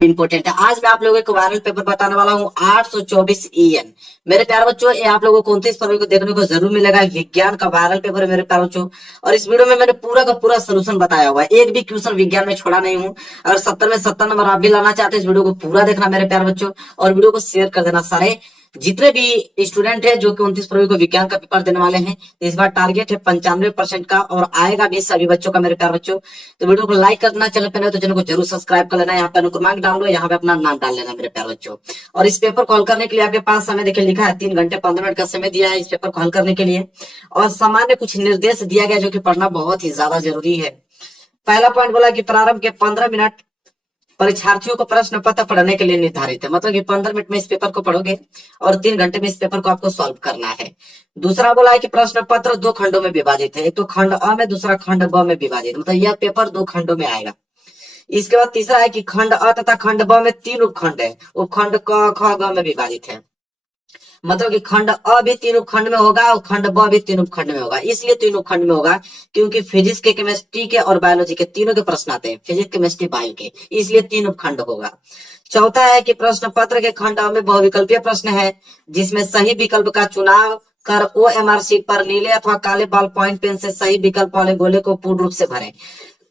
Important है। आज मैं आप लोगों को वायरल पेपर बताने वाला हूँ 824 EN। मेरे प्यारे बच्चों, ये आप लोगों को 29 फरवरी को देखने को जरूर मिलेगा। विज्ञान का वायरल पेपर है मेरे प्यारे बच्चों, और इस वीडियो में मैंने पूरा का पूरा सोल्यूशन बताया हुआ है। एक भी क्वेश्चन विज्ञान में छोड़ा नहीं हूँ। अगर 70 में 70 नंबर आप भी लाना चाहते हैं, इस वीडियो को पूरा देखना मेरे प्यारे बच्चों, और वीडियो को शेयर कर देना सारे जितने भी स्टूडेंट है जो कि 29 फरवरी को विज्ञान का पेपर देने वाले हैं। तो इस बार टारगेट है 95% का, और आएगा भी सभी बच्चों का मेरे प्यारे बच्चों। तो वीडियो को लाइक कर देना, चैनल पे नहीं तो चैनल को जरूर सब्सक्राइब कर लेना। यहाँ पे अनुक्रमांक डाल लो, यहाँ पे अपना नाम डाल लेना मेरे प्यारे बच्चों। और इस पेपर को हल करने के लिए आपके पास समय देखिए लिखा है 3 घंटे 15 मिनट का समय दिया है इस पेपर को हल करने के लिए, और सामान्य कुछ निर्देश दिया गया जो कि पढ़ना बहुत ही ज्यादा जरूरी है। पहला पॉइंट बोला कि प्रारंभ के 15 मिनट परीक्षार्थियों को प्रश्न पत्र पढ़ने के लिए निर्धारित है। मतलब कि 15 मिनट में इस पेपर को पढ़ोगे और 3 घंटे में इस पेपर को आपको सॉल्व करना है। दूसरा बोला है कि प्रश्न पत्र 2 खंडों में विभाजित है, एक तो खंड अ में, दूसरा खंड ब में विभाजित। मतलब यह पेपर 2 खंडों में आएगा। इसके बाद तीसरा है कि खंड अ तथा खंड ब में 3 उपखंड है, उपखंड क ख ग में विभाजित है। मतलब कि खंड अ भी 3 उपखंड में होगा और खंड ब भी 3 उपखंड में होगा। इसलिए 3 उपखंड में होगा क्योंकि फिजिक्स के, केमिस्ट्री के और बायोलॉजी के तीनों के प्रश्न आते हैं, फिजिक्स केमिस्ट्री बायो के, इसलिए 3 उपखंड होगा। चौथा है कि प्रश्न पत्र के खंड अ में बहुविकल्पीय प्रश्न है, जिसमें सही विकल्प का चुनाव कर OMR शीट पर नीले अथवा काले बॉल पॉइंट पेन से सही विकल्प वाले गोले को पूर्ण रूप से भरें।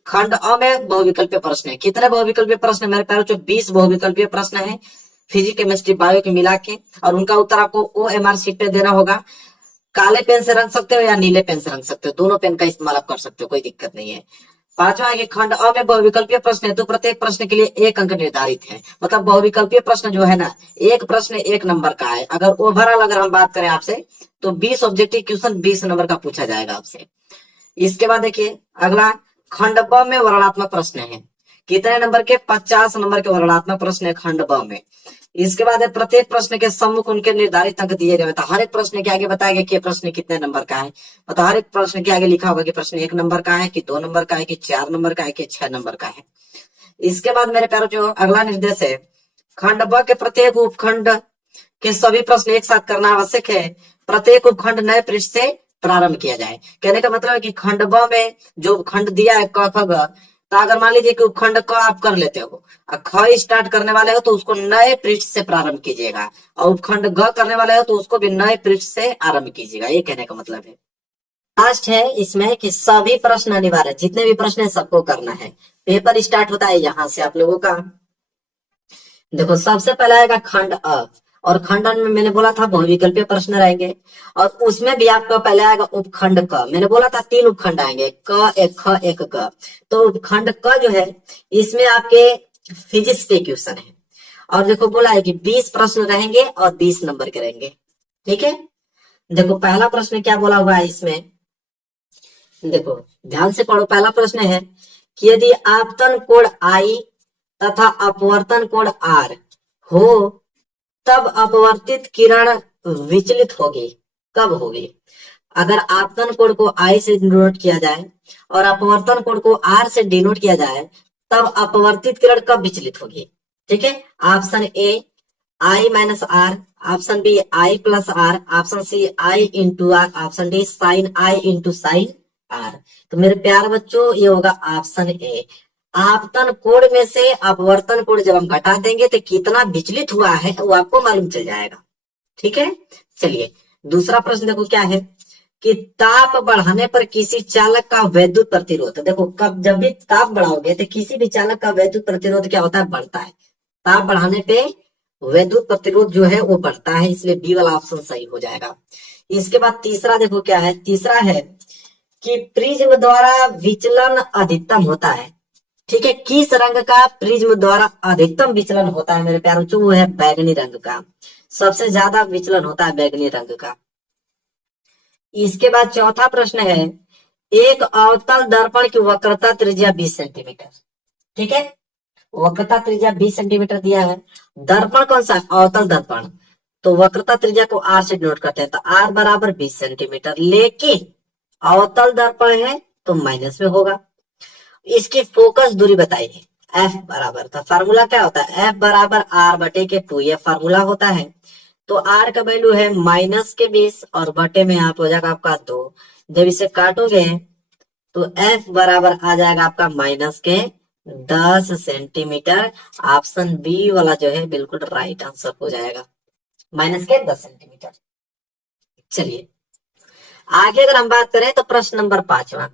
खंड अ में बहुविकल्पीय प्रश्न है। कितने बहुविकल्पीय प्रश्न मेरे प्यारे बच्चों? 20 बहुविकल्पीय प्रश्न है फिजिक्स केमिस्ट्री बायो के मिला के, और उनका उत्तर आपको OMR शीट पे देना होगा। काले पेन से रंग सकते हो या नीले पेन से रंग सकते हो, दोनों पेन का इस्तेमाल आप कर सकते हो, कोई दिक्कत नहीं है। पांचवा है कि खंड अ में बहुविकल्पीय प्रश्न है तो प्रत्येक प्रश्न के लिए 1 अंक निर्धारित है। मतलब बहुविकल्पीय प्रश्न जो है ना, एक प्रश्न 1 नंबर का है। अगर ओवरऑल अगर हम बात करें आपसे तो 20 ऑब्जेक्टिव क्वेश्चन 20 नंबर का पूछा जाएगा आपसे। इसके बाद देखिए अगला, खंड ब में वर्णनात्मक प्रश्न है। कितने नंबर के? 50 नंबर के वर्णनात्मक प्रश्न है खंड ब में। इसके बाद है प्रत्येक प्रश्न के सम्मुख उनके निर्धारित अंक दिए गए। हर एक प्रश्न के आगे बताया गया कि प्रश्न कितने नंबर का है। मतलब हर एक प्रश्न के आगे लिखा होगा कि प्रश्न 1 नंबर का है, कि 2 नंबर का है, कि 4 नंबर का है, कि 6 नंबर का है। इसके बाद मेरे प्यारों जो अगला निर्देश है, खंड ब के प्रत्येक उपखंड के सभी प्रश्न एक साथ करना आवश्यक है। प्रत्येक उपखंड नए पृष्ठ से प्रारंभ किया जाए। कहने का मतलब है कि खंड ब में जो खंड दिया है क ख ग, तो अगर मान लीजिए कि उपखंड क आप कर लेते हो और ख स्टार्ट करने वाले हो तो उसको नए पृष्ठ से प्रारंभ कीजिएगा, और उपखंड ग करने वाले हो तो उसको भी नए पृष्ठ से आरंभ कीजिएगा। ये कहने का मतलब है। लास्ट है इसमें कि सभी प्रश्न अनिवार्य, जितने भी प्रश्न है सबको करना है। पेपर स्टार्ट होता है यहाँ से आप लोगों का। देखो सबसे पहले आएगा खंड अ, और खंड अ में मैंने बोला था बहुविकल्पीय प्रश्न रहेंगे, और उसमें भी आपका पहले आएगा उपखंड क। मैंने बोला था 3 उपखंड आएंगे, क एक ख एक ग। तो उपखंड क जो है इसमें आपके फिजिक्स के क्वेश्चन है, और देखो बोला है कि 20 प्रश्न रहेंगे और 20 नंबर के रहेंगे। ठीक है, देखो पहला प्रश्न क्या बोला हुआ है इसमें, देखो ध्यान से पढ़ो। पहला प्रश्न है कि यदि आपतन कोण आई तथा अपवर्तन कोण आर हो तब अपवर्तित किरण विचलित होगी, कब होगी? अगर आपतन कोण को आई से डिनोट किया जाए और अपवर्तन कोण को आर से डिनोट किया जाए, तब अपवर्तित किरण कब विचलित होगी? ठीक है, option A I minus R, option B I plus R, option C I into R, option D sine I into sine R. तो मेरे प्यारे बच्चों ये होगा ऑप्शन ए। आपतन कोण में से अपवर्तन कोण जब हम घटा देंगे तो कितना विचलित हुआ है वो आपको मालूम चल जाएगा। ठीक है, चलिए दूसरा प्रश्न देखो क्या है कि ताप बढ़ाने पर किसी चालक का वैद्युत प्रतिरोध, देखो कब जब भी ताप बढ़ाओगे तो किसी भी चालक का वैद्युत प्रतिरोध क्या होता है? बढ़ता है। ताप बढ़ाने पे वैद्युत प्रतिरोध जो है वो बढ़ता है, इसलिए बी वाला ऑप्शन सही हो जाएगा। इसके बाद तीसरा देखो क्या है, तीसरा है कि प्रिज्म द्वारा विचलन अधिकतम होता है। ठीक है, किस रंग का प्रिज्म द्वारा अधिकतम विचलन होता है मेरे प्यारे बच्चों? वो है बैगनी रंग का। सबसे ज्यादा विचलन होता है बैगनी रंग का। इसके बाद चौथा प्रश्न है, एक अवतल दर्पण की वक्रता त्रिज्या 20 सेंटीमीटर। ठीक है, वक्रता त्रिज्या 20 सेंटीमीटर दिया है। दर्पण कौन सा? अवतल दर्पण। तो वक्रता त्रिज्या को आर से डिनोट करते हैं, तो आर बराबर 20 सेंटीमीटर, लेकिन अवतल दर्पण है तो माइनस में होगा। इसकी फोकस दूरी बताइए, एफ बराबर, तो फार्मूला क्या होता है? एफ बराबर आर बटे के 2, ये फार्मूला होता है। तो आर का वैल्यू है -20 और बटे में यहाँ पे हो जाएगा आपका 2। जब इसे काटोगे तो एफ बराबर आ जाएगा आपका 10 सेंटीमीटर। ऑप्शन बी वाला जो है बिल्कुल राइट आंसर हो जाएगा। माइनस के 10 सेंटीमीटर। चलिए आगे अगर हम बात करें तो प्रश्न नंबर 5वां,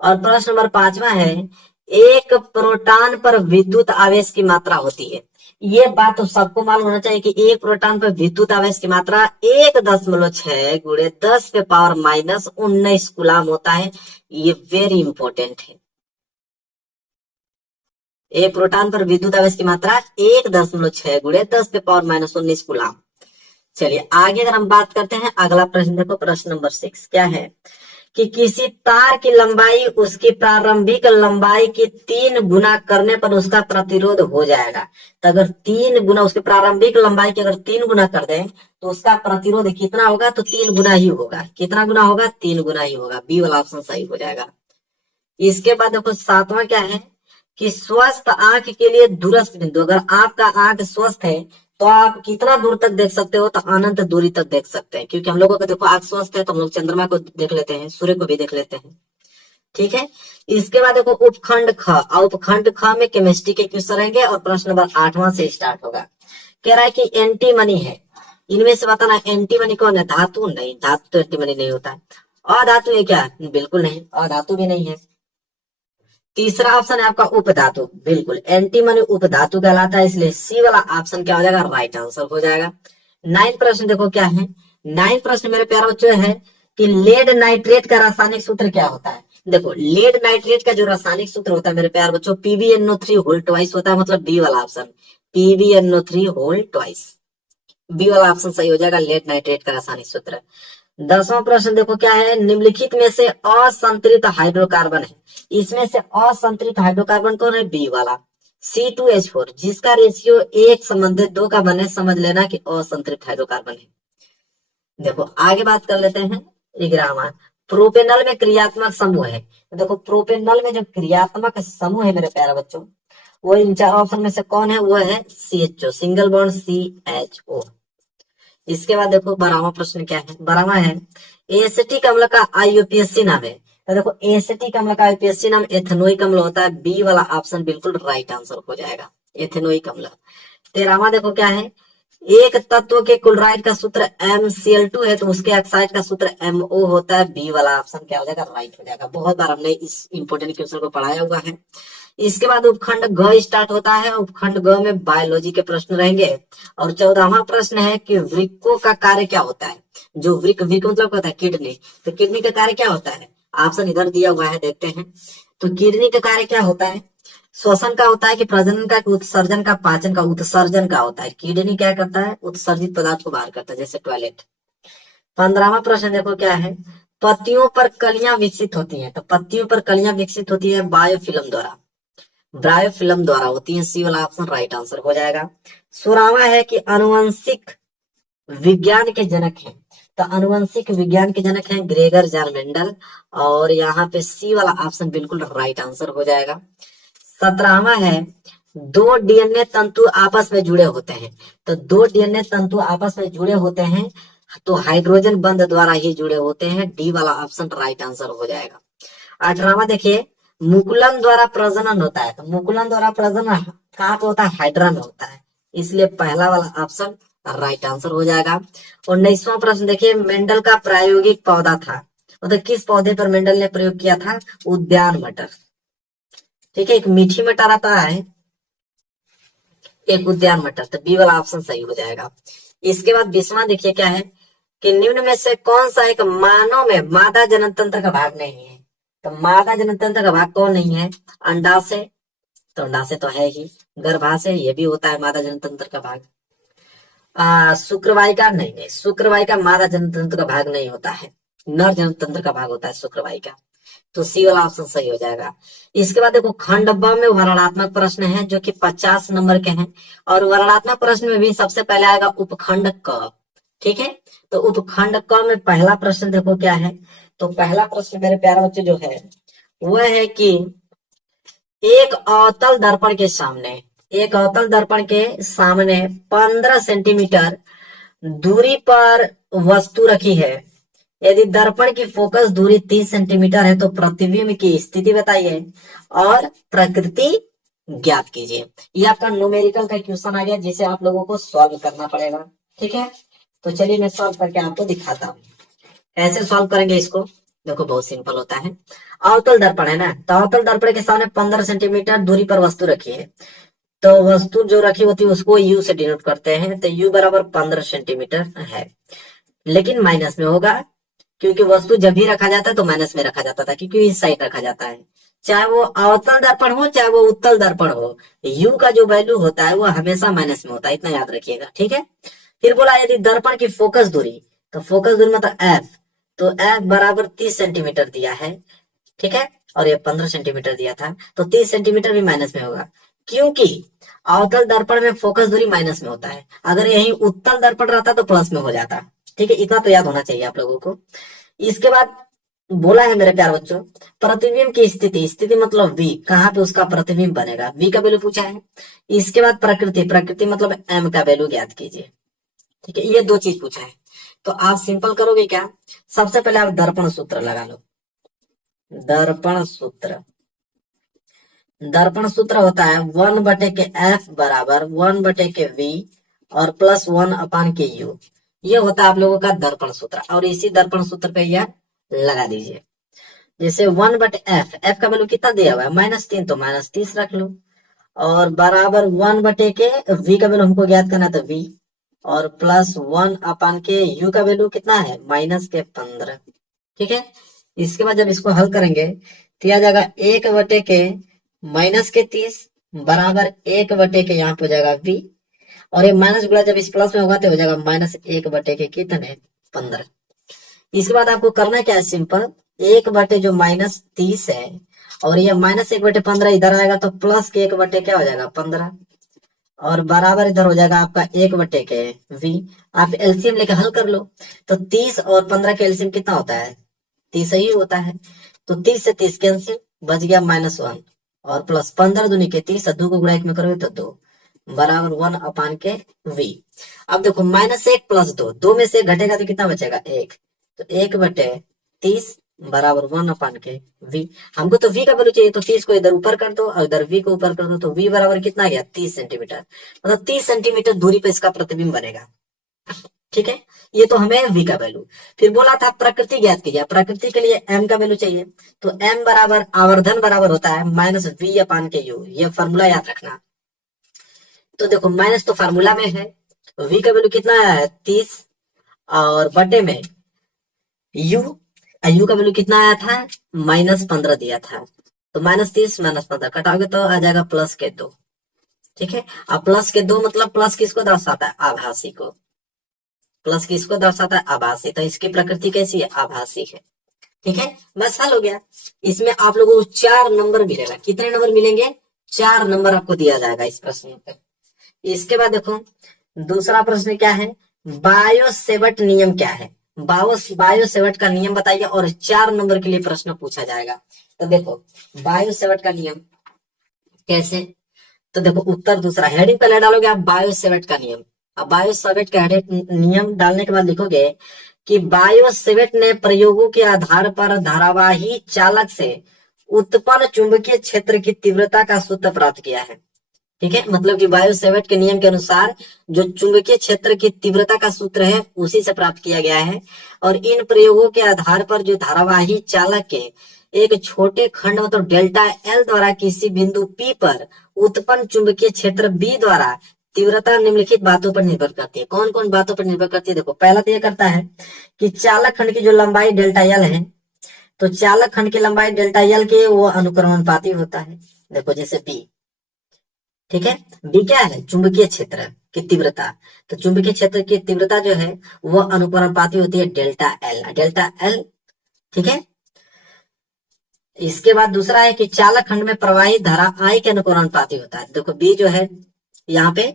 और प्रश्न नंबर 5वां है, एक प्रोटॉन पर विद्युत आवेश की मात्रा होती है। ये बात तो सबको मालूम होना चाहिए कि एक प्रोटॉन पर विद्युत आवेश की मात्रा 1.6 गुणे 10 पे पावर माइनस 19 कूलाम होता है। ये वेरी इंपॉर्टेंट है। एक प्रोटॉन पर विद्युत आवेश की मात्रा 1.6 गुणे 10 पे पावर माइनस 19 कूलाम। चलिए आगे अगर हम बात करते हैं, अगला प्रश्न देखो, प्रश्न नंबर 6 क्या है कि किसी तार की लंबाई उसकी प्रारंभिक लंबाई की 3 गुना करने पर उसका प्रतिरोध हो जाएगा। तो अगर 3 गुना, उसकी प्रारंभिक लंबाई की अगर 3 गुना कर दें तो उसका प्रतिरोध कितना होगा? तो 3 गुना ही होगा। कितना गुना होगा? 3 गुना ही होगा। बी वाला ऑप्शन सही हो जाएगा। इसके बाद देखो 7वां क्या है कि स्वस्थ आंख के लिए दूरस्थ बिंदु। अगर आपका आंख स्वस्थ है तो आप कितना दूर तक देख सकते हो? तो अनंत दूरी तक देख सकते हैं, क्योंकि हम लोगों का देखो आंख स्वस्थ है तो हम लोग चंद्रमा को देख लेते हैं, सूर्य को भी देख लेते हैं। ठीक है। इसके बाद देखो उपखंड ख, और उपखंड ख में केमिस्ट्री के क्वेश्चन रहेंगे और प्रश्न नंबर 8वां से स्टार्ट होगा। कह रहा है कि एंटीमनी है, इनमें से बताना एंटीमनी कौन है? धातु? नहीं, धातु तो एंटीमनी नहीं होता है। अधातु है क्या? बिल्कुल नहीं, अधातु भी नहीं है। तीसरा ऑप्शन है आपका उपधातु, बिल्कुल एंटीमनी उपधातु कहलाता है, इसलिए सी वाला ऑप्शन क्या हो जाएगा? राइट आंसर हो जाएगा। 9 प्रश्न देखो क्या है। 9 प्रश्न मेरे प्यारे बच्चों है कि लेड नाइट्रेट का रासायनिक सूत्र क्या होता है? देखो लेड नाइट्रेट का जो रासायनिक सूत्र होता है मेरे प्यारे बच्चों, PbNO3 होल ट्वाइस होता है, मतलब बी वाला ऑप्शन, PbNO3 होल ट्वाइस। बी वाला ऑप्शन सही हो जाएगा, लेड नाइट्रेट का रासायनिक सूत्र। 10वां प्रश्न देखो क्या है, निम्नलिखित में से असंतृप्त हाइड्रोकार्बन है, इसमें से असंतृप्त हाइड्रोकार्बन कौन है? बी वाला C2H4, जिसका रेशियो 1:2 का बने, समझ लेना कि असंतृप्त हाइड्रोकार्बन है। देखो आगे बात कर लेते हैं 11वां, प्रोपेनल में क्रियात्मक समूह है। देखो प्रोपेनल में जो क्रियात्मक समूह है मेरे प्यारे बच्चों, वो इन 4 ऑप्शन में से कौन है? वो है CHO, सिंगल बॉन्ड CHO। इसके बाद देखो 12वां प्रश्न क्या है? 12वां है, एसिटिक अम्ल का IUPAC नाम है। तो देखो एसिटिक अम्ल का IUPAC नाम एथेनोइक अम्ल होता है। बी वाला ऑप्शन बिल्कुल राइट आंसर हो जाएगा, एथेनोइक अम्ल। 13वां देखो क्या है, एक तत्व के क्लोराइड का सूत्र MCl2 है तो उसके ऑक्साइड का सूत्र MO होता है। बी वाला ऑप्शन क्या हो जाएगा? राइट हो जाएगा। बहुत बार हमने इस इंपोर्टेंट क्वेश्चन को पढ़ाया हुआ है। इसके बाद उपखंड ग स्टार्ट होता है। उपखंड ग में बायोलॉजी के प्रश्न रहेंगे। और 14वां प्रश्न है कि वृक्कों का कार्य क्या होता है? जो वृक्क, वृक्क मतलब क्या होता है? किडनी। तो किडनी का कार्य क्या होता है? ऑप्शन इधर दिया हुआ है, देखते हैं। तो किडनी का कार्य क्या होता है? श्वसन का होता है कि प्रजनन का, उत्सर्जन का, पाचन का, उत्सर्जन का होता है। किडनी क्या करता है? उत्सर्जित पदार्थ को बाहर करता है, जैसे टॉयलेट। 15वां प्रश्न देखो क्या है, पत्तियों पर कलियां विकसित होती हैं। तो पत्तियों पर कलियां विकसित होती है बायोफिल्म द्वारा, बायोफिल्म द्वारा होती है। सी वाला ऑप्शन राइट आंसर हो जाएगा। 16वां है कि अनुवंशिक विज्ञान के जनक हैं। तो अनुवंशिक विज्ञान के जनक हैं ग्रेगर जॉन मेंडल, और यहाँ पे सी वाला ऑप्शन बिल्कुल राइट आंसर हो जाएगा। 17वां है, 2 DNA तंतु आपस में जुड़े होते हैं। तो 2 DNA तंतु आपस में जुड़े होते हैं तो हाइड्रोजन बंध द्वारा ही जुड़े होते हैं। डी वाला ऑप्शन राइट आंसर हो जाएगा। 18वां देखिए, मुकुलन द्वारा प्रजनन होता है। तो मुकुलन द्वारा प्रजनन कहाँ पे होता है? हाइड्रा में होता है, इसलिए पहला वाला ऑप्शन राइट आंसर हो जाएगा। 19वां प्रश्न देखिए, मेंडल का प्रायोगिक पौधा था, मतलब किस पौधे पर मेंडल ने प्रयोग किया था? उद्यान मटर। ठीक है, एक मीठी मटर आता है, एक उद्यान मटर। तो बी वाला ऑप्शन सही हो जाएगा। इसके बाद 20वां देखिए क्या है कि निम्न में से कौन सा एक मानव में मादा जनन तंत्र का भाग नहीं है? तो मादा जनन तंत्र का भाग कौन नहीं है? अंडाशय, तो अंडाशय तो है ही। गर्भाशय, ये भी होता है मादा जनन तंत्र का भाग। शुक्रवाहिका, नहीं नहीं, शुक्रवाहिका मादा जनन तंत्र का भाग नहीं होता है, नर जनन तंत्र का भाग होता है शुक्रवाहिका। तो सी वाला ऑप्शन सही हो जाएगा। इसके बाद देखो खंड ब में वर्णनात्मक प्रश्न है जो कि 50 नंबर के हैं, और वर्णनात्मक प्रश्न में भी सबसे पहले आएगा उपखंड क। ठीक है, तो उपखंड क में पहला प्रश्न देखो क्या है। तो पहला प्रश्न मेरे प्यारे बच्चे जो है वह है कि एक अवतल दर्पण के सामने, एक अवतल दर्पण के सामने 15 सेंटीमीटर दूरी पर वस्तु रखी है। यदि दर्पण की फोकस दूरी 30 सेंटीमीटर है तो प्रतिबिंब की स्थिति बताइए और प्रकृति ज्ञात कीजिए। ये आपका न्यूमेरिकल का क्वेश्चन आ गया जिसे आप लोगों को सॉल्व करना पड़ेगा। ठीक है, तो चलिए मैं सॉल्व करके आपको दिखाता हूँ कैसे सॉल्व करेंगे इसको। देखो बहुत सिंपल होता है। अवतल दर्पण है ना, तो अवतल दर्पण के सामने 15 सेंटीमीटर दूरी पर वस्तु रखी है। तो वस्तु जो रखी होती है उसको यू से डिनोट करते हैं, तो यू बराबर 15 सेंटीमीटर है, लेकिन माइनस में होगा क्योंकि वस्तु जब भी रखा जाता है तो माइनस में रखा जाता था, क्योंकि इस साइड रखा जाता है। चाहे वो अवतल दर्पण हो चाहे वो उत्तल दर्पण हो, यू का जो वैल्यू होता है वो हमेशा माइनस में होता है, इतना याद रखिएगा। ठीक है, फिर बोला यदि दर्पण की फोकस दूरी, तो फोकस दूरी मतलब एफ, तो एफ बराबर 30 सेंटीमीटर दिया है। ठीक है, और ये 15 सेंटीमीटर दिया था, तो 30 सेंटीमीटर भी माइनस में होगा क्योंकि अवतल दर्पण में फोकस दूरी माइनस में होता है। अगर यही उत्तल दर्पण रहता तो प्लस में हो जाता। ठीक है, इतना तो याद होना चाहिए आप लोगों को। इसके बाद बोला है मेरे प्यार बच्चों, प्रतिबिंब की स्थिति, स्थिति मतलब वी, कहाँ पे उसका प्रतिबिंब बनेगा, वी का वैल्यू पूछा है। इसके बाद प्रकृति, प्रकृति मतलब एम का वैल्यू ज्ञात कीजिए। ठीक है, ये दो चीज पूछा है। तो आप सिंपल करोगे क्या, सबसे पहले आप दर्पण सूत्र लगा लो। दर्पण सूत्र, दर्पण सूत्र होता है 1/के एफ बराबर 1/के वी और प्लस 1 के यू। ये होता है आप लोगों का दर्पण सूत्र, और इसी दर्पण सूत्र पे यह लगा दीजिए। जैसे 1/एफ, एफ का वैल्यू कितना दिया हुआ है -3, तो -30 रख लो, और बराबर 1/के वी का वैल्यू हमको ज्ञात करना है तो वी, और प्लस 1 के यू का वैल्यू कितना है -15। ठीक है, इसके बाद जब इसको हल करेंगे तो यह जाएगा 1/के -30 बराबर 1/के यहाँ पे हो जाएगा वी, और ये माइनस गुणा जब इस प्लस में होगा तो हो जाएगा -1/के कितने 15। इसके बाद आपको करना क्या है, सिंपल 1/, जो -30 है, और ये -1/15 इधर आएगा तो प्लस के 1/, क्या हो जाएगा 15, और बराबर इधर हो जाएगा आपका 1/के वी। आप एलसीएम लेकर हल कर लो, तो 30 और 15 का एलसीएम कितना होता है 30 ही होता है, तो 30 से 30 कैंसिल, बच गया -1, और प्लस 15 दूनी के 30, 2 को गुणा 1 में करोगे तो 2 बराबर 1 के वी। अब देखो -1 प्लस 2, 2 में से घटेगा तो कितना बचेगा 1, तो 1/30 बराबर 1 के वी। हमको तो वी का वैल्यू चाहिए, तो 30 को इधर ऊपर कर दो और इधर वी को ऊपर कर दो, तो वी बराबर कितना गया 30 सेंटीमीटर, मतलब 30 सेंटीमीटर दूरी पे इसका प्रतिबिंब बनेगा। ठीक है, ये तो हमें वी का वैल्यू। फिर बोला था प्रकृति ज्ञात कीजिए, प्रकृति के लिए एम का वैल्यू चाहिए, तो एम बराबर आवर्धन बराबर होता है -v के यू, ये फॉर्मूला याद रखना। तो देखो माइनस तो फार्मूला में है, वी का वैल्यू कितना है 30, और बटे में यू, यू का वैल्यू कितना आया था -15 दिया था, तो -30 -15 कटाओगे तो आ जाएगा +2। ठीक है, अब +2 मतलब प्लस किसको दर्शाता है आभासी को, प्लस किसको दर्शाता है आभासी, तो इसकी प्रकृति कैसी है आभासी है। ठीक है, बस हल हो गया। इसमें आप लोगों को 4 नंबर मिलेगा, कितने नंबर मिलेंगे 4 नंबर आपको दिया जाएगा इस प्रश्न पे। इसके बाद देखो दूसरा प्रश्न क्या है, बायोसेवर्ट नियम क्या है, बायोसेवर्ट का नियम बताइए, और 4 नंबर के लिए प्रश्न पूछा जाएगा। तो देखो बायोसेवर्ट का नियम कैसे, तो देखो उत्तर दूसरा, हेडिंग पहले डालोगे आप बायोसेवर्ट का नियम। अब बायोसेवर्ट का नियम डालने के बाद लिखोगे कि बायोसेवर्ट ने प्रयोगों के आधार पर धारावाही चालक से उत्पन्न चुंबकीय क्षेत्र की तीव्रता का सूत्र प्राप्त किया है। ठीक है, मतलब कि बायोसेवर्ट के नियम के अनुसार जो चुंबकीय क्षेत्र की तीव्रता का सूत्र है उसी से प्राप्त किया गया है, और इन प्रयोगों के आधार पर जो धारावाही चालक के एक छोटे खंड मतलब डेल्टा एल द्वारा किसी बिंदु P पर उत्पन्न चुंबकीय क्षेत्र B द्वारा तीव्रता निम्नलिखित बातों पर निर्भर करती है। कौन कौन बातों पर निर्भर करती है, देखो पहला तो यह करता है कि चालक खंड की जो लंबाई डेल्टा एल है, तो चालक खंड की लंबाई डेल्टा एल के वो अनुक्रमानुपाती होता है। देखो जैसे B, ठीक है, बी क्या है चुंबकीय क्षेत्र की तीव्रता, तो चुंबकीय क्षेत्र की तीव्रता जो है वह अनुपाती होती है डेल्टा एल, डेल्टा एल। ठीक है, इसके बाद दूसरा है कि चालक खंड में प्रवाहित धारा आई के अनुपाती होता है। देखो बी जो है यहाँ पे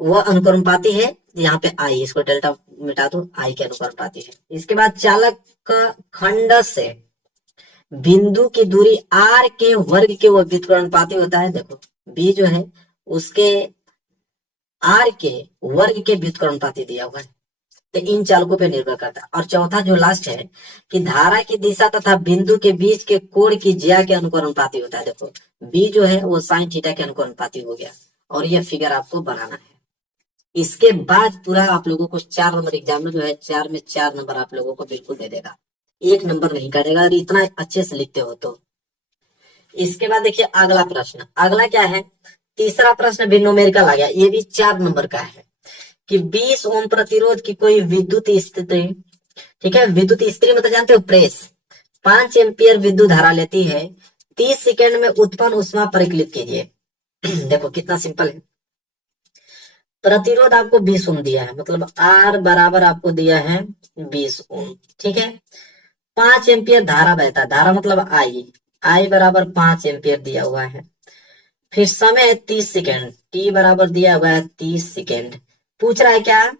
वह अनुपाती है, यहाँ पे आई, इसको डेल्टा मिटा दो, आई के अनुपाती है। इसके बाद चालक खंड से बिंदु की दूरी आर के वर्ग के वह व्युत्क्रमानुपाती होता है। देखो बी जो है उसके आर के वर्ग के व्युत्क्रमानुपाती दिया हुआ है, तो इन चालकों पर निर्भर करता है। और चौथा जो लास्ट है कि धारा की दिशा तथा बिंदु के बीच के कोण की ज्या के अनुपाती होता है। देखो बी जो है वो साइन थीटा के अनुपाती हो गया, और ये फिगर आपको बनाना है। इसके बाद पूरा आप लोगों को 4 नंबर एग्जाम में जो है 4 में 4 नंबर आप लोगों को बिल्कुल दे देगा, 1 नंबर नहीं काटेगा, और इतना अच्छे से लिखते हो तो। इसके बाद देखिए अगला प्रश्न, अगला क्या है, तीसरा प्रश्न भी न्यूमेरिकल आ गया, ये भी 4 नंबर का है कि 20 ओम प्रतिरोध की कोई विद्युत स्थिति, ठीक है, विद्युत स्त्री मतलब जानते हो प्रेस, 5 एम्पियर विद्युत धारा लेती है, 30 सेकेंड में उत्पन्न ऊष्मा परिकलित कीजिए। देखो कितना सिंपल है। प्रतिरोध आपको 20 ओम दिया है, मतलब आर बराबर आपको दिया है 20 ओम, ठीक है। 5 एम्पियर धारा बहता, धारा मतलब आई बराबर 5 एम्पियर दिया हुआ है। फिर समय है 30 सेकेंड, टी बराबर दिया हुआ है 30 सेकेंड। पूछ रहा है क्या,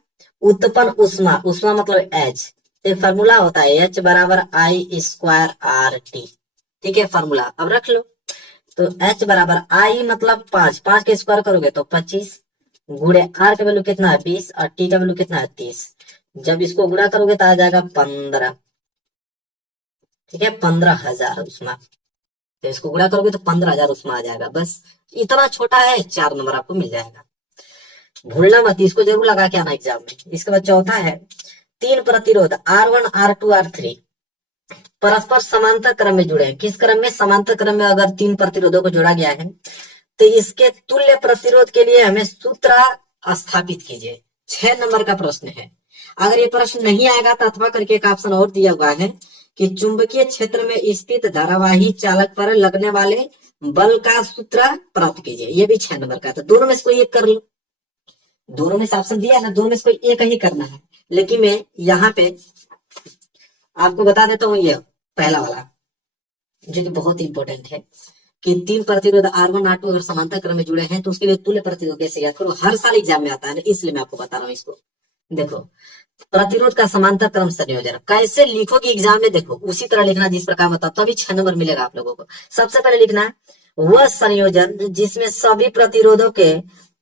उत्पन्न ऊष्मा, ऊष्मा मतलब एच, एक फार्मूला होता है एच बराबर आई स्क्वायर आर टी, ठीक है, फार्मूला अब रख लो। तो एच बराबर आई मतलब 5, 5 के स्क्वायर करोगे तो 25, गुणे आर का वैल्यू कितना है 20, और टी का वैल्यू कितना है 30। जब इसको गुणा करोगे तो आ जाएगा 15, ठीक है, 15,000 ऊष्मा। तो इसको गुणा करोगे तो 15,000 ऊष्मा आ जाएगा। बस इतना छोटा है, 4 नंबर आपको मिल जाएगा, भूलना मत, इसको जरूर लगा के आना एग्जाम में। इसके बाद चौथा है, 3 प्रतिरोध R1 R2 R3 परस्पर समांतर क्रम में जुड़े हैं। किस क्रम में, समांतर क्रम में अगर 3 प्रतिरोधों को जोड़ा गया है तो इसके तुल्य प्रतिरोध के लिए हमें सूत्र स्थापित कीजिए। 6 नंबर का प्रश्न है। अगर ये प्रश्न नहीं आएगा तो अथवा करके एक ऑप्शन और दिया हुआ है कि चुंबकीय क्षेत्र में स्थित धारावाही चालक पर लगने वाले बल का सूत्र प्राप्त कीजिए। ये भी 6 नंबर का। तो दोनों में से कोई एक कर लो, दोनों में से ऑप्शन दिया है ना, दोनों में से कोई एक ही करना है। लेकिन मैं यहाँ पे आपको बता देता हूँ, ये पहला वाला जो कि बहुत इंपॉर्टेंट है कि 3 प्रतिरोध R1 R2 अगर समांतर क्रम में जुड़े हैं तो उसके लिए तुल्य प्रतिरोध कैसे ज्ञात करो। हर साल एग्जाम में आता है ना, इसलिए मैं आपको बता रहा हूँ इसको। देखो प्रतिरोध का समांतर क्रम संयोजन कैसे लिखोगे एग्जाम में, देखो उसी तरह लिखना जिस प्रकार बता, तभी 6 नंबर मिलेगा आप लोगों को। सबसे पहले लिखना वह संयोजन जिसमें सभी प्रतिरोधों के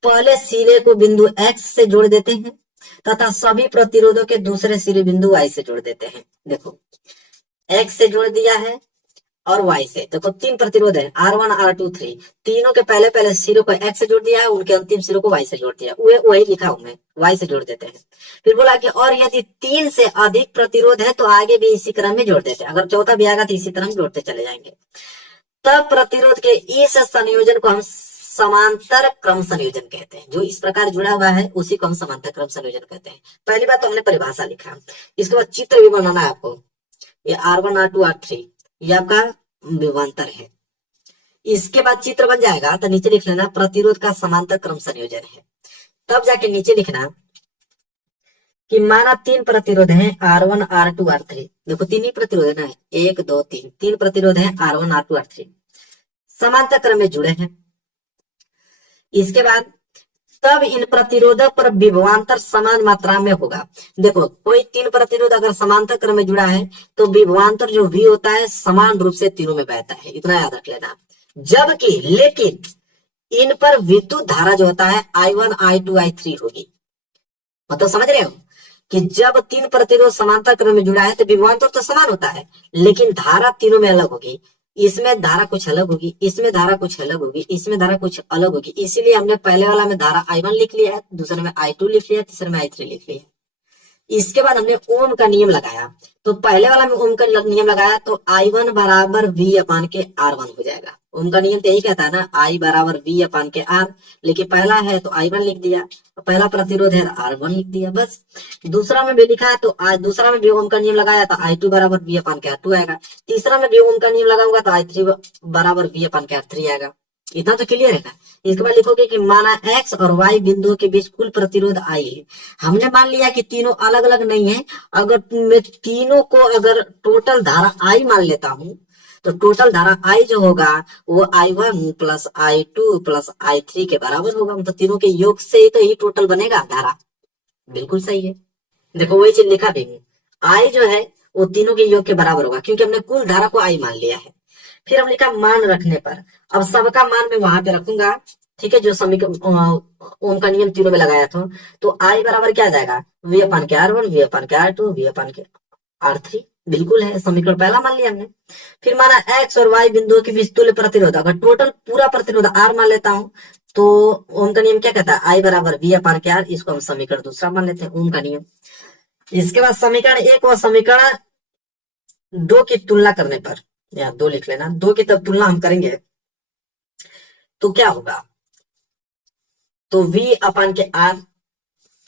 पहले सिरे को बिंदु X से जोड़ देते हैं तथा सभी प्रतिरोधों के दूसरे सिरे बिंदु Y से जोड़ देते हैं। देखो X से जोड़ दिया है और Y से। देखो 3 प्रतिरोध है R1 R2 3, तीनों के पहले पहले सिरों को X से जोड़ दिया है, उनके अंतिम सिरों को Y से जोड़ दिया, वही लिखा हूं मैं, Y से जोड़ देते हैं। फिर बोला कि और यदि 3 से अधिक प्रतिरोध है तो आगे भी इसी क्रम में जोड़ देते हैं, अगर चौथा भी आएगा तो इसी तरह जोड़ते चले जाएंगे। तब प्रतिरोध के इस संयोजन को हम समांतर क्रम संयोजन कहते हैं। जो इस प्रकार जुड़ा हुआ है उसी को हम समांतर क्रम संयोजन कहते हैं। पहली बात तो हमने परिभाषा लिखा, इसके बाद चित्र भी बनाना है आपको। ये R1 R2 R3 ये आपका विभवांतर है। इसके बाद चित्र बन जाएगा तो नीचे लिख लेना प्रतिरोध का समांतर क्रम संयोजन है। तब जाके नीचे लिखना कि माना 3 प्रतिरोध हैं R1 R2 R3। देखो 3 ही प्रतिरोध है ना, 1 2 3, 3 प्रतिरोध है R1 R2 R3 समांतर क्रम में जुड़े हैं। इसके बाद तब इन प्रतिरोधों पर विभवांतर समान मात्रा में होगा। देखो कोई 3 प्रतिरोध अगर समांतर क्रम में जुड़ा है तो विभवांतर जो V होता है समान रूप से तीनों में बहता है, इतना याद रख लेना। जबकि लेकिन इन पर विद्युत धारा जो होता है I1 I2 I3 होगी। मतलब समझ रहे हो कि जब 3 प्रतिरोध समांतर क्रम में जुड़ा है तो विभवांतर तो समान होता है लेकिन धारा तीनों में अलग होगी। इसमें धारा कुछ अलग होगी, इसमें धारा कुछ अलग होगी, इसमें धारा कुछ अलग होगी। इसीलिए हमने पहले वाला में धारा I1 लिख लिया है, दूसरे में I2 लिख लिया, तीसरे में I3 लिख लिया। इसके बाद हमने ओम का नियम लगाया, तो पहले वाला में ओम का नियम लगाया तो I1 बराबर V अपान के R1 हो जाएगा। ओम का नियम तो यही कहता है ना, I बराबर V अपान के R, लेकिन पहला है तो I1 लिख दिया, पहला प्रतिरोध है R1 लिख दिया बस। दूसरा में भी लिखा है तो दूसरा में भी ओम का नियम लगाया तो I2 बराबर V अपान के R2 आएगा। तीसरा में भी ओम का नियम लगाऊंगा तो I3 बराबर V अपान के R3 आएगा। इतना तो क्लियर है ना। इसके बाद लिखोगे कि माना X और Y बिंदुओं के बीच कुल प्रतिरोध I है। हमने मान लिया कि तीनों अलग अलग नहीं है, अगर मैं तीनों को अगर टोटल धारा I मान लेता हूं तो टोटल धारा I जो होगा वो I1 plus I2 plus I3 के बराबर होगा। मतलब तीनों के योग से ही तो ही टोटल बनेगा धारा। बिल्कुल सही है। देखो वही चीज लिखा भी हूँ, I जो है वो तीनों के योग के बराबर होगा क्योंकि हमने कुल धारा को I मान लिया है। फिर हम लिखा मान रखने पर, अब सबका मान मैं वहां पे रखूंगा, ठीक है, जो समीकरण ओम का नियम तीनों में लगाया था। तो I बराबर क्या आ जाएगा V अपान के R1 V अपान के R2 V अपान के R3। बिल्कुल है, समीकरण पहला मान लिया हमने। फिर माना एक्स और वाई बिंदुओं के बीच तुल्य प्रतिरोध, अगर टोटल पूरा प्रतिरोध आर मान लेता हूं तो ओम का नियम क्या कहता है, आई बराबर वी अपान के आर, इसको हम समीकरण दूसरा मान लेते हैं, ओम का नियम। इसके बाद समीकरण एक और समीकरण दो की तुलना करने पर, या दो लिख लेना, दो की तब तुलना हम करेंगे तो क्या होगा, तो वी अपान के आर,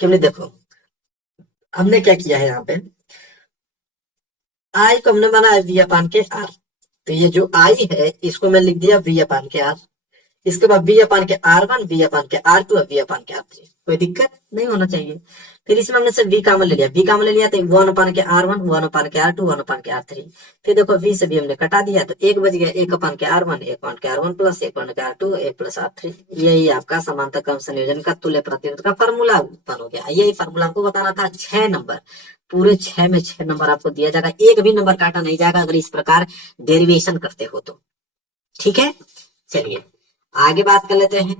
क्यों देखो हमने क्या किया है यहाँ पे, आई को हमने माना है वी अपान के आर, तो ये जो आई है इसको मैं लिख दिया वी अपान के आर। इसके बाद वी अपान के आर वन, वी अपान के आर टू, वी अपान के आर थ्री, कोई दिक्कत नहीं होना चाहिए। फिर इसमें हमने से वी कामन ले लिया, वी कामन ले लिया तो वन अपान के आर वन, वन अपान के आर टू, वन अपान के आर थ्री। फिर देखो वी से भी हमने कटा दिया तो एक बच गया, एक अपान के आर वन, एक अपान के आर वन प्लस एक अपान के आर टू, एक प्लस आर थ्री। यही आपका समांतर क्रम संयोजन का तुल्य प्रतिरोध का फॉर्मूला उत्पन्न हो गया। यही फॉर्मूला आपको बताना था, 6 नंबर, पूरे 6 में 6 नंबर आपको दिया जाएगा, एक भी नंबर काटा नहीं जाएगा अगर इस प्रकार डेरिवेशन करते हो तो। ठीक है, चलिए आगे बात कर लेते हैं।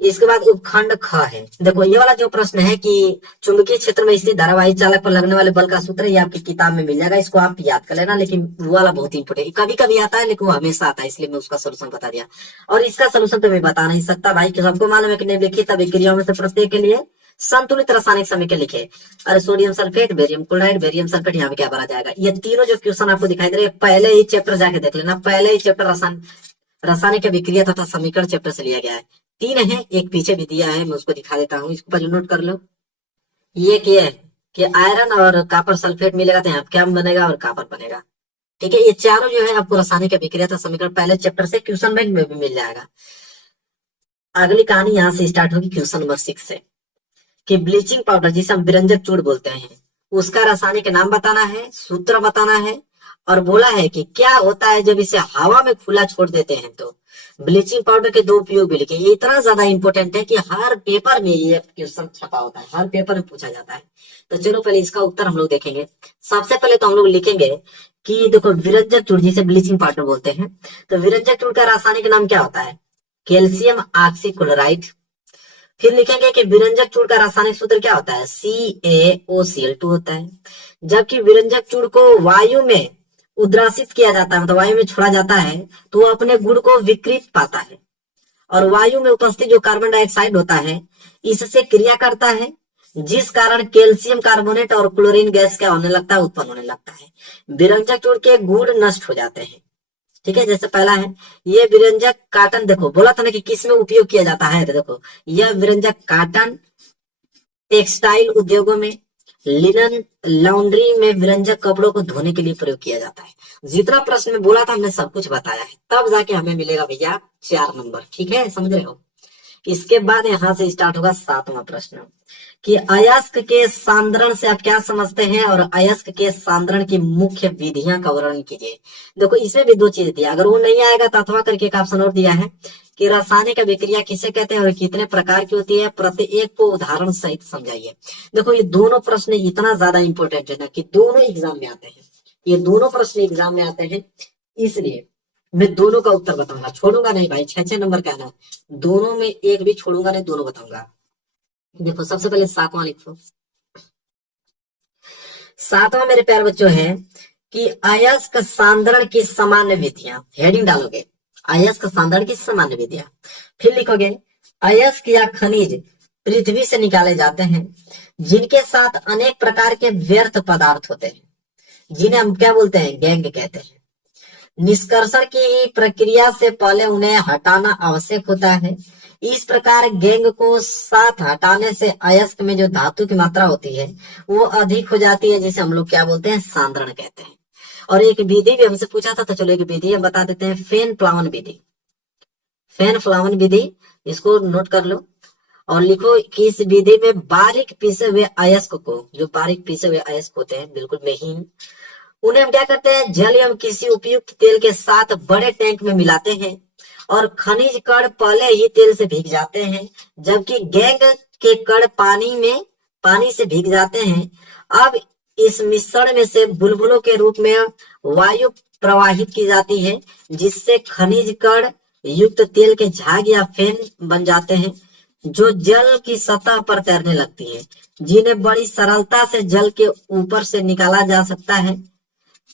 इसके बाद उपखंड ख है। देखो ये वाला जो प्रश्न है कि चुंबकीय क्षेत्र में स्थित धारावाही चालक पर लगने वाले बल का सूत्र, ये आपकी किताब में मिल जाएगा, इसको आप याद कर लेना। लेकिन वो वाला बहुत इंपोर्टेंट, कभी कभी आता है लेकिन वो हमेशा आता है, इसलिए मैं उसका सोल्यूशन बता दिया। और इसका सोल्यूशन तो मैं बता नहीं सकता भाई, कि सबको मालूम है कि निम्नलिखित अभिक्रियाओं में से प्रत्येक के लिए संतुलित रासायनिक समीकरण लिखे। अरे sodium sulphate, barium chloride, barium sulphate, यहाँ पे क्या भरा जाएगा। ये तीनों जो क्वेश्चन आपको दिखाई दे रहे हैं पहले ही चैप्टर जाके देख लेना, पहले ही चैप्टर रासायनिक अभिक्रिया तथा समीकरण चैप्टर से लिया गया है। 3 है, एक पीछे भी दिया है, मैं उसको दिखा देता हूँ, इसको पहले नोट कर लो। ये क्या है कि आयरन और कॉपर सल्फेट मिलेगा तो यहाँ क्या बनेगा, और कॉपर बनेगा। ठीक है, ये चारों जो है आपको रासायनिक अभिक्रिया तथा समीकरण पहले चैप्टर से क्वेश्चन बैंक में भी मिल जाएगा। अगली कहानी यहाँ से स्टार्ट होगी क्वेश्चन नंबर 6 से, कि ब्लीचिंग पाउडर जिसे हम विरंजक चूर्ण बोलते हैं, उसका रासायनिक नाम बताना है, सूत्र बताना है, और बोला है कि क्या होता है जब इसे हवा में खुला छोड़ देते हैं तो। ब्लीचिंग पाउडर के 2 उपयोग भी लिखे, ये इतना ज्यादा इंपॉर्टेंट है कि हर पेपर में ये क्वेश्चन छपा होता है, हर पेपर में पूछा जाता है। तो चलो पहले इसका उत्तर हम लोग देखेंगे। सबसे पहले तो हम लोग लिखेंगे कि देखो विरंजक चूर्ण जिसे ब्लीचिंग पाउडर बोलते हैं, तो विरंजक चूर्ण का रासायनिक नाम क्या होता है, कैल्शियम ऑक्सीक्लोराइड। फिर लिखेंगे कि विरंजक चूर्ण का रासायनिक सूत्र क्या होता है, CaOCl2 होता है। जबकि विरंजक चूर्ण को वायु में उद्रासित किया जाता है, मतलब वायु में छोड़ा जाता है, तो वो अपने गुण को विकृत पाता है, और वायु में उपस्थित जो कार्बन डाइऑक्साइड होता है इससे क्रिया करता है, जिस कारण कैल्शियम कार्बोनेट और क्लोरीन गैस क्या होने लगता है, उत्पन्न होने लगता है। विरंजक चूर्ण के गुण नष्ट हो जाते हैं। ठीक है, जैसे पहला है ये विरंजक काटन, देखो बोला था ना कि किस में उपयोग किया जाता है, तो देखो यह विरंजक काटन, टेक्सटाइल उद्योगों में, लिनन लॉन्ड्री में विरंजक कपड़ों को धोने के लिए प्रयोग किया जाता है। जितना प्रश्न में बोला था हमने सब कुछ बताया है, तब जाके हमें मिलेगा भैया 4 नंबर। ठीक है, समझ रहे हो। इसके बाद यहां से स्टार्ट होगा 7वां प्रश्न, कि अयस्क के सांद्रण से आप क्या समझते हैं, और अयस्क के सांद्रण की मुख्य विधियां का वर्णन कीजिए। देखो इसमें भी 2 चीज दिया, अगर वो नहीं आएगा तो अथवा करके एक ऑप्शन और दिया है कि रासायनिक अभिक्रिया किसे कहते हैं और कितने प्रकार की होती है, प्रत्येक को उदाहरण सहित समझाइए। देखो ये दोनों प्रश्न इतना ज्यादा इंपॉर्टेंट है ना कि दोनों एग्जाम में आते हैं, ये दोनों प्रश्न एग्जाम में आते हैं, इसलिए मैं दोनों का उत्तर बताऊंगा, छोड़ूंगा नहीं भाई। 6-6 नंबर का है ना, दोनों में एक भी छोड़ूंगा नहीं, दोनों बताऊंगा। देखो सबसे पहले 7वां लिखो। 7वां मेरे प्यारे बच्चों है कि अयस्क सांद्रण की सामान्य विधियां, हेडिंग डालोगे अयस्क सांद्रण की सामान्य विधियां। फिर लिखोगे अयस्क या खनिज पृथ्वी से निकाले जाते हैं, जिनके साथ अनेक प्रकार के व्यर्थ पदार्थ होते हैं, जिन्हें हम क्या बोलते हैं, गैंग कहते हैं। निष्कर्षण की प्रक्रिया से पहले उन्हें हटाना आवश्यक होता है। इस प्रकार गैंग को साथ हटाने से अयस्क में जो धातु की मात्रा होती है वो अधिक हो जाती है, जिसे हम लोग क्या बोलते हैं, सांद्रण कहते हैं। और एक विधि भी हमसे पूछा था, तो चलो एक विधि हम बता देते हैं, फेन फ्लावन विधि। फेन फ्लावन विधि, इसको नोट कर लो और लिखो कि इस विधि में बारीक पीसे हुए अयस्क को, जो बारीक पीसे हुए अयस्क होते हैं बिल्कुल महीन, उन्हें हम क्या करते हैं, जल एवं किसी उपयुक्त तेल के साथ बड़े टैंक में मिलाते हैं, और खनिज कण पहले ही तेल से भीग जाते हैं, जबकि गैंग के कण पानी से भीग जाते हैं। अब इस मिश्रण में से बुलबुलों के रूप में वायु प्रवाहित की जाती है, जिससे खनिज कण युक्त तेल के झाग या फेन बन जाते हैं, जो जल की सतह पर तैरने लगती है, जिन्हें बड़ी सरलता से जल के ऊपर से निकाला जा सकता है।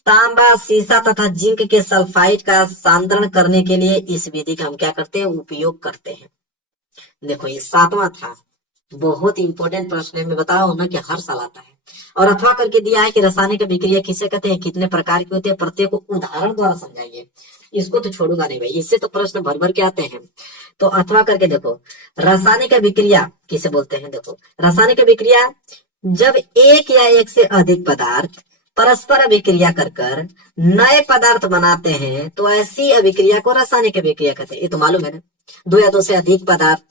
तांबा, सीसा तथा जिंक के सल्फाइड का सांद्रण करने के लिए इस विधि का हम क्या करते हैं, उपयोग करते हैं। देखो ये 7वां था, बहुत इंपॉर्टेंट प्रश्न है, मैं बता रहा हूं ना कि हर साल आता है। और अथवा करके दिया है कि रासायनिक अभिक्रिया किसे कहते हैं, कितने प्रकार की होती है, प्रत्येक को उदाहरण द्वारा समझाइए। इसको तो छोड़ूंगा नहीं भाई, इससे तो प्रश्न भर भर के आते हैं। तो अथवा करके देखो, रासायनिक अभिक्रिया किसे बोलते हैं। देखो रासायनिक अभिक्रिया जब एक या एक से अधिक पदार्थ परस्पर अभिक्रिया कर कर नए पदार्थ बनाते हैं तो ऐसी अभिक्रिया को रासायनिक अभिक्रिया कहते हैं। ये तो मालूम है ना, दो या दो से अधिक पदार्थ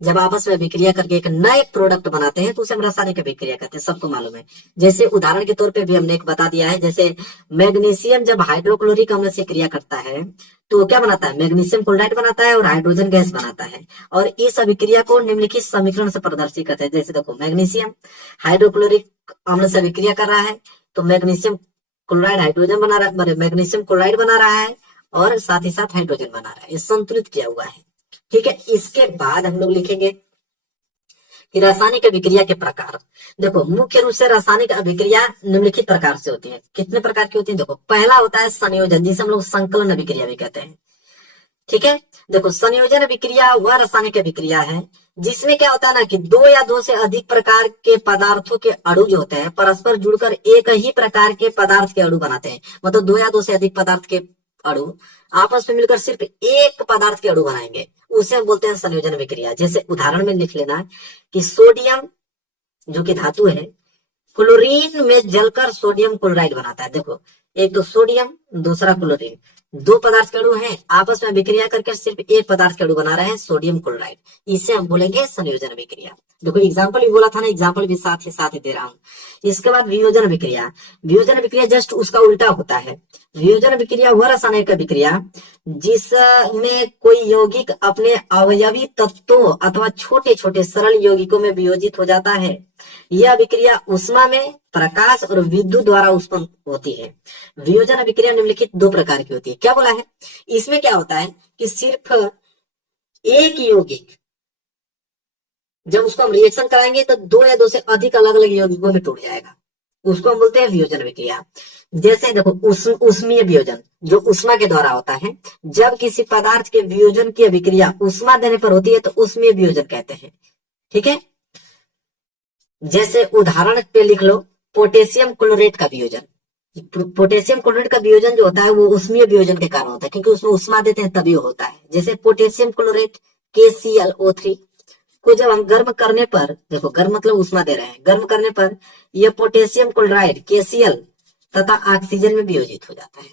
जब आपस में अभिक्रिया करके एक नए प्रोडक्ट बनाते हैं तो उसे हम रासायनिक अभिक्रिया कहते हैं, सबको मालूम है। जैसे उदाहरण के तौर पे भी हमने एक बता दिया है, जैसे मैग्नीशियम जब हाइड्रोक्लोरिक अम्ल से क्रिया करता है तो वो क्या बनाता है, मैग्नीशियम क्लोराइड बनाता है और हाइड्रोजन गैस बनाता है। और इस अभिक्रिया को निम्नलिखित समीकरण से प्रदर्शित करते हैं। जैसे देखो, मैग्नीशियम हाइड्रोक्लोरिक अम्ल से अभिक्रिया कर रहा है तो मैग्नीशियम क्लोराइड हाइड्रोजन बना रहा है, मैग्नीशियम क्लोराइड बना रहा है और साथ ही साथ हाइड्रोजन बना रहा है, ये संतुलित किया हुआ है। ठीक है, इसके बाद हम लोग लिखेंगे कि रासायनिक अभिक्रिया के प्रकार। देखो मुख्य रूप से रासायनिक अभिक्रिया निम्नलिखित प्रकार से होती है। कितने प्रकार की होती है, देखो पहला होता है संयोजन, जिसे हम लोग संकलन अभिक्रिया भी कहते हैं। ठीक है, देखो संयोजन अभिक्रिया वह रासायनिक अभिक्रिया है जिसमें क्या होता है ना कि दो या दो से अधिक प्रकार के पदार्थों के अणु जो होते हैं परस्पर जुड़कर एक ही प्रकार के पदार्थ के अणु बनाते हैं। मतलब दो या दो से अधिक पदार्थ के अणु आपस में मिलकर सिर्फ एक पदार्थ के अणु बनाएंगे, उसे हम बोलते हैं संयोजन अभिक्रिया। जैसे उदाहरण में लिख लेना कि सोडियम जो कि धातु है क्लोरीन में जलकर सोडियम क्लोराइड बनाता है। देखो एक तो सोडियम दूसरा क्लोरीन, दो पदार्थ के अणु हैं आपस में अभिक्रिया करके सिर्फ एक पदार्थ के अणु बना रहे हैं सोडियम क्लोराइड, इसे हम बोलेंगे संयोजन अभिक्रिया। देखो एग्जाम्पल भी बोला था ना, एग्जाम्पल भी साथ ही दे रहा हूं। इसके बाद वियोजन अभिक्रिया। वियोजन अभिक्रिया जस्ट उसका उल्टा होता है। वियोजन अभिक्रिया वह रासायनिक अभिक्रिया जिसमें कोई यौगिक अपने अवयवी तत्वों अथवा छोटे छोटे सरल यौगिकों में वियोजित हो जाता है। यह अभिक्रिया उष्मा में, प्रकाश और विद्युत द्वारा उत्पन्न होती है। वियोजन अभिक्रिया निम्नलिखित दो प्रकार की होती है। क्या बोला है, इसमें क्या होता है कि सिर्फ एक यौगिक जब उसको हम रिएक्शन कराएंगे तो दो या दो से अधिक अलग अलग यौगिकों में टूट जाएगा, उसको हम बोलते हैं वियोजन अभिक्रिया। जैसे देखो उष्मीय वियोजन जो उष्मा के द्वारा होता है, जब किसी पदार्थ के वियोजन की अभिक्रिया उष्मा देने पर होती है तो उष्मीय वियोजन कहते हैं। ठीक है, जैसे उदाहरण पे लिख लो पोटेशियम क्लोरेट का वियोजन। पोटेशियम क्लोरेट का वियोजन जो होता है वो उष्मीय वियोजन के कारण होता है, क्योंकि उसमें उष्मा देते हैं तभी होता है। जैसे पोटेशियम क्लोरेट KClO3 को जब हम गर्म करने पर, देखो गर्म मतलब उष्मा दे रहे हैं, गर्म करने पर यह पोटेशियम क्लोराइड KCl तथा ऑक्सीजन में वियोजित हो जाता है।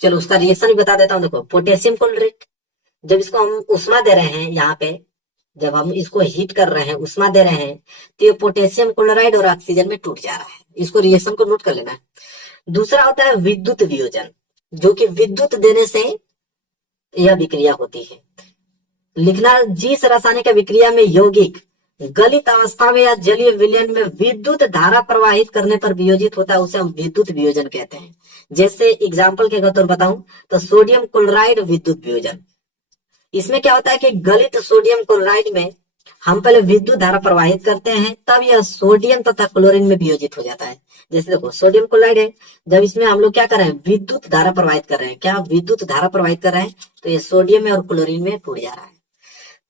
चलो उसका रिएक्शन भी बता देता हूं। देखो पोटेशियम क्लोरेट जब इसको हम उष्मा दे रहे हैं, यहाँ पे जब हम इसको हीट कर रहे हैं, उष्मा दे रहे हैं, तो ये पोटेशियम क्लोराइड और ऑक्सीजन में टूट जा रहा है। इसको रिएक्शन को नोट कर लेना है। दूसरा होता है विद्युत वियोजन, जो कि विद्युत देने से यह अभिक्रिया होती है। लिखना, जिस रासायनिक अभिक्रिया में यौगिक गलित अवस्था में या जलीय विलयन में विद्युत धारा प्रवाहित करने पर वियोजित होता है उसे हम विद्युत वियोजन कहते हैं। जैसे एग्जाम्पल के तौर बताऊं तो सोडियम क्लोराइड विद्युत वियोजन। इसमें क्या होता है कि गलित सोडियम क्लोराइड में हम पहले विद्युत धारा प्रवाहित करते हैं, तब यह सोडियम तथा क्लोरीन में वियोजित हो जाता है। जैसे देखो सोडियम क्लोराइड है, जब इसमें हम लोग क्या कर रहे हैं, विद्युत धारा प्रवाहित कर रहे हैं। क्या विद्युत धारा प्रवाहित कर रहे हैं, तो ये सोडियम में और क्लोरीन में टूट जा रहा है।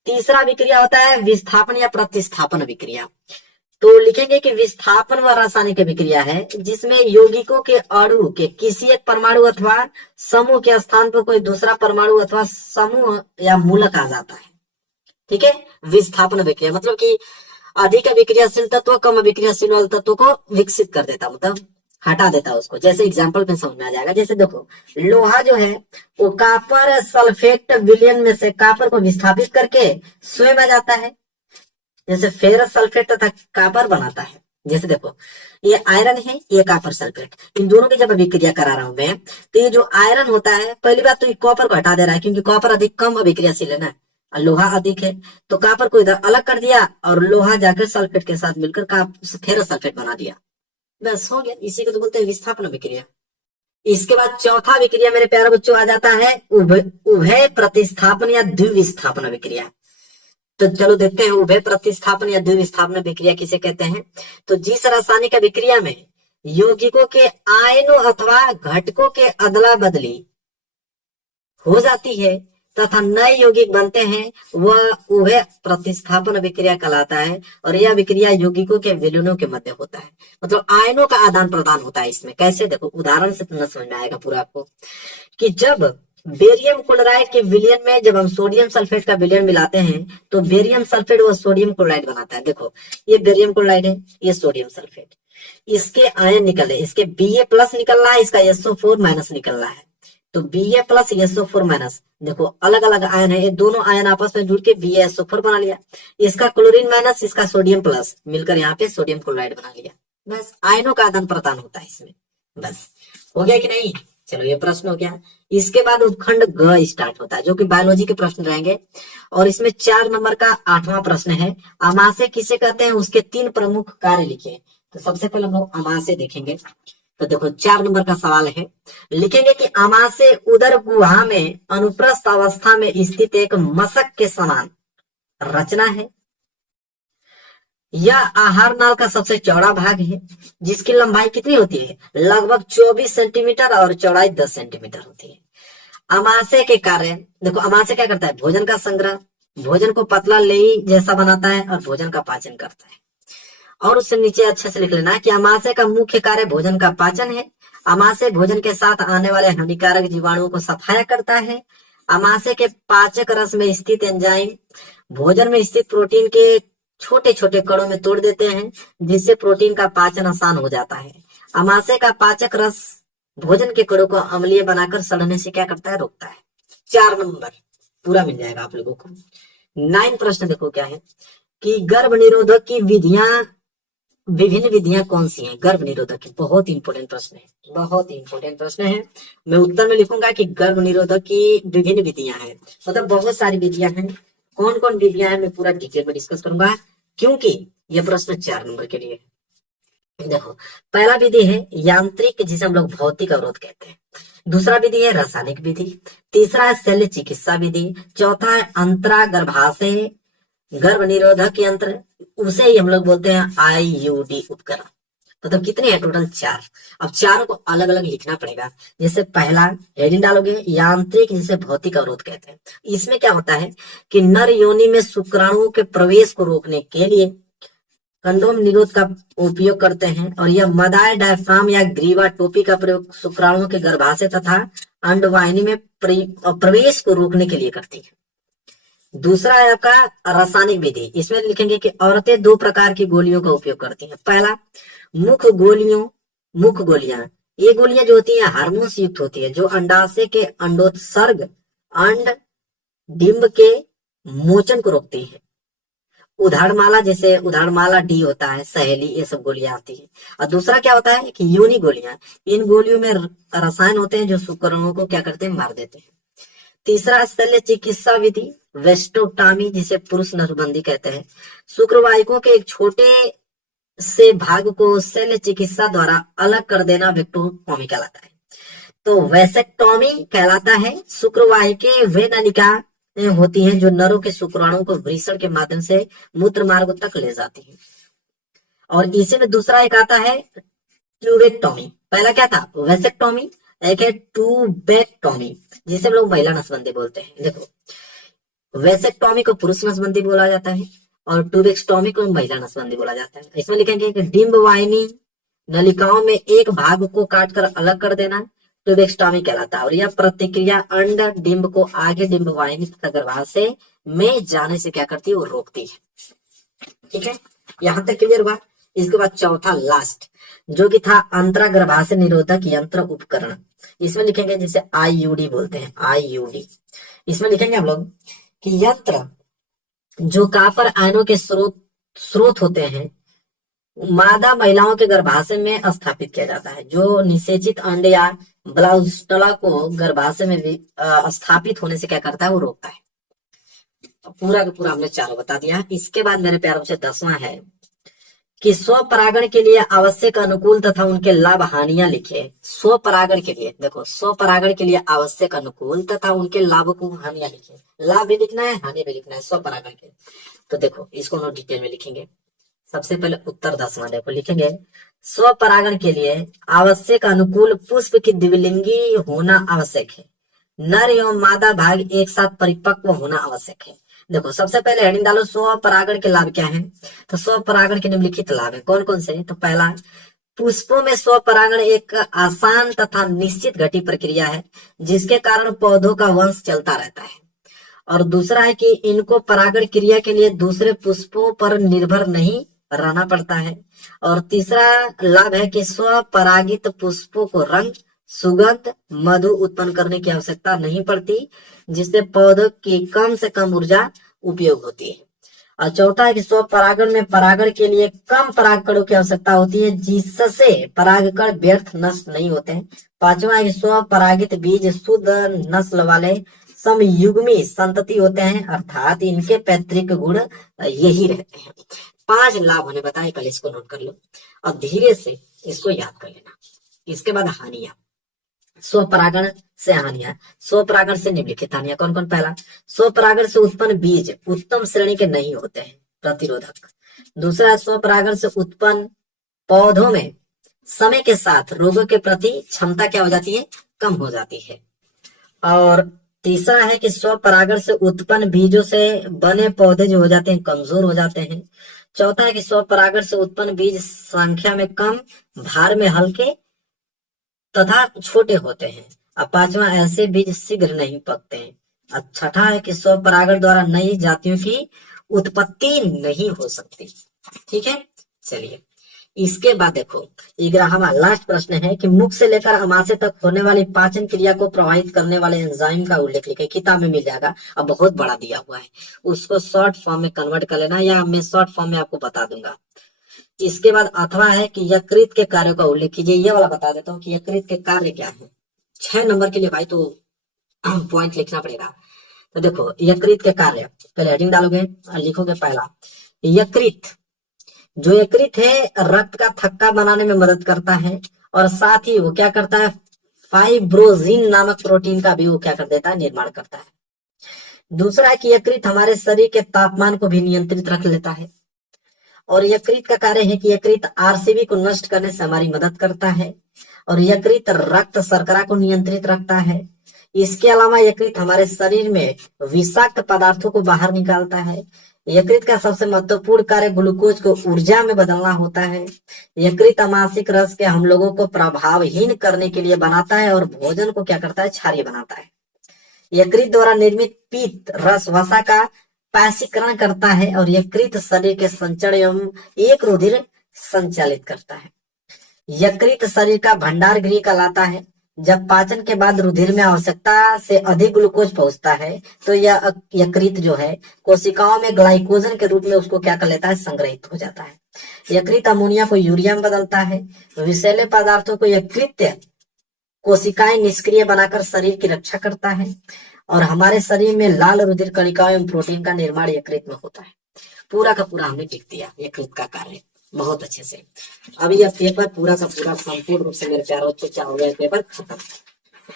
तीसरा अभिक्रिया होता है विस्थापन या प्रतिस्थापन अभिक्रिया। तो लिखेंगे कि विस्थापन वह रासायनिक अभिक्रिया है जिसमें यौगिकों के अणु के किसी एक परमाणु अथवा समूह के स्थान पर कोई दूसरा परमाणु अथवा समूह या मूलक आ जाता है। ठीक है, विस्थापन अभिक्रिया मतलब कि अधिक अभिक्रियाशील तत्व कम अभिक्रियाशील वाले तत्व को विकसित कर देता, मतलब हटा देता उसको। जैसे एग्जाम्पल में समझ में आ जाएगा। जैसे देखो लोहा जो है वो कॉपर सल्फेट विलयन में से कॉपर को विस्थापित करके स्वयं आ जाता है, जैसे फेरस सल्फेट तथा कॉपर बनाता है। जैसे देखो ये आयरन है, ये कॉपर सल्फेट, इन दोनों की जब अभिक्रिया करा रहा हूं मैं, तो ये जो आयरन होता है, पहली बात तो ये कॉपर को हटा दे रहा है क्योंकि कॉपर अधिक कम अभिक्रियाशील है ना, लोहा अधिक है, तो कॉपर को इधर अलग कर दिया और लोहा जाकर सल्फेट के साथ मिलकर फेरस सल्फेट बना दिया, बस हो गया। इसी को तो बोलते हैं विस्थापन अभिक्रिया। इसके बाद चौथा अभिक्रिया मेरे प्यारे बच्चों आ जाता है उभय प्रतिस्थापन या द्विविस्थापन अभिक्रिया। तो चलो देखते हैं उभय प्रतिस्थापन या द्विविस्थापन अभिक्रिया किसे कहते हैं। तो जिस रासायनिक अभिक्रिया में यौगिकों के आयनों अथवा घटकों के अदला बदली हो जाती है तथा नए यौगिक बनते हैं, वह उभय प्रतिस्थापन विक्रिया कहलाता है। और यह विक्रिया यौगिकों के विलयनों के मध्य होता है। मतलब आयनों का आदान प्रदान होता है इसमें। कैसे, देखो उदाहरण से न समझ में आएगा पूरा आपको, कि जब बेरियम क्लोराइड के विलयन में जब हम सोडियम सल्फेट का विलयन मिलाते हैं तो बेरियम सल्फेट वो सोडियम क्लोराइड बनाता है। देखो ये बेरियम क्लोराइड है, ये सोडियम सल्फेट, इसके आयन निकल रहे, इसके Ba+ निकल रहा है, इसका SO4- निकल रहा है। तो Ba+ SO4-, देखो अलग अलग आयन है, ये दोनों आयन आपस में जुड़ के BaSO4 बना लिया। इसका क्लोरीन माइनस, इसका सोडियम प्लस मिलकर यहाँ पे सोडियम क्लोराइड बना लिया। बस आयनों का आदान प्रदान होता है इसमें। बस हो गया कि नहीं? चलो ये प्रश्न हो गया। इसके बाद उपखंड ग स्टार्ट होता है, जो कि बायोलॉजी के प्रश्न रहेंगे। और इसमें 4 नंबर का 8वां प्रश्न है, अमाशय किसे कहते हैं, उसके 3 प्रमुख कार्य लिखे। तो सबसे पहले हम लोग अमाशय देखेंगे। तो देखो 4 नंबर का सवाल है, लिखेंगे कि अमाशय उदर गुहा में अनुप्रस्थ अवस्था में स्थित एक मशक के समान रचना है। यह आहार नाल का सबसे चौड़ा भाग है, जिसकी लंबाई कितनी होती है, लगभग 24 सेंटीमीटर और चौड़ाई 10 सेंटीमीटर होती है। अमाशय के कार्य, देखो अमाशय क्या करता है, भोजन का संग्रह, भोजन को पतला लेई जैसा बनाता है और भोजन का पाचन करता है। और उससे नीचे अच्छे से लिख लेना है कि अमाशय का मुख्य कार्य भोजन का पाचन है। अमाशय भोजन के साथ आने वाले हानिकारक जीवाणुओं को सफाया करता है। अमाशय के पाचक रस में स्थित एंजाइम भोजन में स्थित प्रोटीन के छोटे छोटे कणों में तोड़ देते हैं, जिससे प्रोटीन का पाचन आसान हो जाता है। अमाशय का पाचक रस भोजन के कणों को अम्लीय बनाकर सड़ने से क्या करता है, रोकता है। 4 नंबर पूरा मिल जाएगा आप लोगों को। 9 प्रश्न देखो क्या है कि गर्भ निरोधक की विभिन्न विधियां कौन सी हैं। गर्भ निरोधक की बहुत इंपॉर्टेंट प्रश्न है, बहुत इंपॉर्टेंट प्रश्न है। मैं उत्तर में लिखूंगा कि गर्भ निरोधक की विभिन्न विधियां हैं, मतलब बहुत सारी विधियां हैं। कौन कौन विधियां हैं मैं पूरा डिटेल में डिस्कस करूंगा, क्योंकि यह प्रश्न 4 नंबर के लिए है। देखो पहला विधि है यांत्रिक, जिसे हम लोग भौतिक अवरोध कहते हैं। दूसरा विधि है रासायनिक विधि। तीसरा है शल्य चिकित्सा विधि। चौथा है अंतरा गर्भाशय गर्भ निरोधक यंत्र, उसे ही हम लोग बोलते हैं IUD उपकरण। मतलब कितने हैं टोटल, 4। अब चारों को अलग अलग लिखना पड़ेगा। जैसे पहला हेडिंग डालोगे यांत्रिक, जिसे भौतिक अवरोध कहते हैं। इसमें क्या होता है कि नर योनि में शुक्राणुओं के प्रवेश को रोकने के लिए कंडोम निरोध का उपयोग करते हैं। और यह मदाय, डायफ्राम या ग्रीवा टोपी का प्रयोग शुक्राणुओं के गर्भाशय तथा अंडवाहिनी में प्रवेश को रोकने के लिए करती है। दूसरा है आपका रासायनिक विधि। इसमें लिखेंगे कि औरतें 2 प्रकार की गोलियों का उपयोग करती हैं। पहला मुख गोलियां, ये गोलियां जो होती हैं हार्मोन युक्त होती है, जो अंडाशय के अंडोत्सर्ग अंड डिंब के मोचन को रोकती है। उधारमाला, जैसे उधारमाला डी होता है, सहेली, ये सब गोलियां आती है। और दूसरा क्या होता है कि यूनी गोलियां, इन गोलियों में रसायन होते हैं जो शुक्राणुओं को क्या करते हैं, मार देते हैं। तीसरा शल्य चिकित्सा विधि वेस्टोटॉमी, जिसे पुरुष नसबंदी कहते हैं। शुक्रवाहिकों के एक छोटे से भाग को शल्य चिकित्सा द्वारा अलग कर देना वेक्टोटॉमी कहलाता है। तो वैसेक्टॉमी कहलाता है। शुक्रवाहिकें वे नलिका होती हैं जो नरों के शुक्राणुओं को वृषण के माध्यम से मूत्र मार्ग तक ले जाती है। और इसी में दूसरा एक आता है ट्यूबेक्टॉमी। पहला क्या था, वैसेक्टॉमी। एक है ट्यूबेक्टॉमी, जिसे लोग महिला नसबंदी बोलते हैं। देखो वैसेक्टॉमी को पुरुष नसबंदी बोला जाता है और ट्यूबेक्टॉमी को महिला नसबंदी बोला जाता है। इसमें लिखेंगे कि डिंब वाहिनी नलिकाओं में एक भाग को काटकर अलग कर देना ट्यूबेक्टॉमी कहलाता है। और यह प्रतिक्रिया अंड डिंब को आगे डिंब वाहिनी तथा गर्भाशय में जाने से क्या करती है, वो रोकती है। ठीक है, यहां तक क्लियर हुआ। इसके बाद चौथा लास्ट, जो कि था अंतरा गर्भाशय निरोधक यंत्र उपकरण। इसमें लिखेंगे जिसे IUD बोलते हैं, IUD। इसमें लिखेंगे हम लोग कि यंत्र जो कापर आयनों के स्रोत होते हैं, मादा महिलाओं के गर्भाशय में स्थापित किया जाता है। जो निषेचित अंड या ब्लाउस्टला को गर्भाशय में स्थापित होने से क्या करता है, वो रोकता है। तो पूरा का पूरा हमने चारों बता दिया। इसके बाद मेरे प्यारों से 10वां है कि स्वपरागण के लिए आवश्यक अनुकूल तथा उनके लाभ हानियां लिखे। स्वपरागण के लिए, देखो स्वपरागण के लिए आवश्यक अनुकूल तथा उनके लाभ को हानियां लिखे। लाभ भी लिखना है, हानि भी लिखना है स्वपरागण के। तो देखो इसको हम डिटेल में लिखेंगे। सबसे पहले उत्तर 10वां देखो, लिखेंगे स्वपरागण के लिए आवश्यक अनुकूल पुष्प की द्विलिंगी होना आवश्यक है। नर एवं मादा भाग एक साथ परिपक्व होना आवश्यक है। देखो सबसे पहले हेडिंग डालो, स्वपरागण के लाभ क्या है। तो स्वपरागण के निम्नलिखित लाभ है, कौन कौन से। तो पहला, पुष्पों में स्वपरागण एक आसान तथा निश्चित घटी प्रक्रिया है, जिसके कारण पौधों का वंश चलता रहता है। और दूसरा है कि इनको परागण क्रिया के लिए दूसरे पुष्पों पर निर्भर नहीं रहना पड़ता है। और तीसरा लाभ है कि स्वपरागित पुष्पों को रंग, सुगंध, मधु उत्पन्न करने की आवश्यकता नहीं पड़ती, जिससे पौधों की कम से कम ऊर्जा उपयोग होती है। और चौथा है कि स्वपरागण में परागण के लिए कम परागकणों की आवश्यकता होती है, जिससे परागकण व्यर्थ नष्ट नहीं होते हैं। पांचवा है कि स्वपरागित बीज शुद्ध नस्ल वाले समयुग्मी संतति होते हैं, अर्थात इनके पैतृक गुण यही रहते हैं। 5 लाभ होने बताए, पहले इसको नोट कर लो और धीरे से इसको याद कर लेना। इसके बाद हानियां, स्वपरागण से हानियां, स्वपरागण से निम्नलिखित हानियां कौन कौन। पहला, स्वपरागण से उत्पन्न बीज उत्तम श्रेणी के नहीं होते हैं, प्रतिरोधक। दूसरा, स्वपरागण से उत्पन्न पौधों में समय के साथ रोगों के प्रति क्षमता क्या हो जाती है, कम हो जाती है। और तीसरा है कि स्वपरागण से उत्पन्न बीजों से बने पौधे जो हो जाते हैं कमजोर हो जाते हैं। चौथा है कि स्वपरागण से उत्पन्न बीज संख्या में कम, भार में हल्के तथा छोटे होते हैं। और पांचवा, ऐसे बीज शीघ्र नहीं पकते हैं। और छठा है कि स्वपरागण द्वारा नई जातियों की उत्पत्ति नहीं हो सकती। ठीक है, चलिए इसके बाद देखो 11वां लास्ट प्रश्न है कि मुख से लेकर अमाशय तक होने वाली पाचन क्रिया को प्रभावित करने वाले एंजाइम का उल्लेख लिखे। किताब में मिल जाएगा, अब बहुत बड़ा दिया हुआ है, उसको शॉर्ट फॉर्म में कन्वर्ट कर लेना, या मैं शॉर्ट फॉर्म में आपको बता दूंगा। इसके बाद अथवा है कि यकृत के कार्यों का उल्लेख कीजिए। ये वाला बता देता हूँ कि यकृत के कार्य क्या है। 6 नंबर के लिए भाई तो पॉइंट लिखना पड़ेगा। तो देखो यकृत के कार्य, पहले हेडिंग डालोगे और लिखोगे पहला, यकृत, जो यकृत है रक्त का थक्का बनाने में मदद करता है, और साथ ही वो क्या करता है, फाइब्रोजिन नामक प्रोटीन का भी वो क्या कर देता है, निर्माण करता है। दूसरा है कि यकृत हमारे शरीर के तापमान को भी नियंत्रित रख लेता है। और यकृत का कार्य है कि यकृत आरसीबी को नष्ट करने से हमारी मदद करता है। और यकृत रक्त शर्करा को नियंत्रित रखता है। इसके अलावा यकृत हमारे शरीर में विषाक्त पदार्थों को बाहर निकालता है। यकृत का सबसे महत्वपूर्ण कार्य ग्लूकोज को ऊर्जा में बदलना होता है। यकृत अमाशयिक रस के हम लोगों को प्रभावहीन करने के लिए बनाता है और भोजन को क्या करता है, क्षारीय बनाता है। यकृत द्वारा निर्मित पीत रस वसा का पायसीकरण करता है, और यकृत शरीर के संचरण एवं एक रुधिर संचालित करता है। यकृत शरीर का भंडार गृह कहलाता है। जब पाचन के बाद रुधिर में आवश्यकता से अधिक ग्लूकोज पहुंचता है, तो यह यकृत जो है कोशिकाओं में ग्लाइकोजन के रूप में उसको क्या कर लेता है, संग्रहित हो जाता है। यकृत अमोनिया को यूरिया में बदलता है। विषैले पदार्थों को यकृत कोशिकाएं निष्क्रिय बनाकर शरीर की रक्षा करता है। और हमारे शरीर में लाल रुधिर कणिकाओं एवं प्रोटीन का निर्माण यकृत में होता है। पूरा का पूरा हमने टिक दिया यकृत का कार्य बहुत अच्छे से। अभी यह पेपर पूरा का पूरा संपूर्ण रूप से मेरे प्यारे बच्चों क्या हो गया, पेपर खत्म।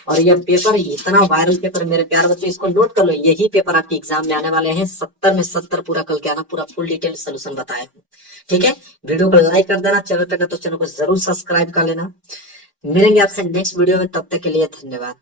और यह पेपर इतना वायरल पेपर मेरे प्यारे बच्चों, इसको नोट कर लो, यही पेपर आपके एग्जाम में आने वाले हैं। 70 में 70 पूरा कल के आना, पूरा फुल डिटेल सोल्यूशन बताया हूँ। ठीक है, वीडियो को लाइक कर देना, चैनल पे तो चैनल को जरूर सब्सक्राइब कर लेना। मिलेंगे आपसे नेक्स्ट वीडियो में, तब तक के लिए धन्यवाद।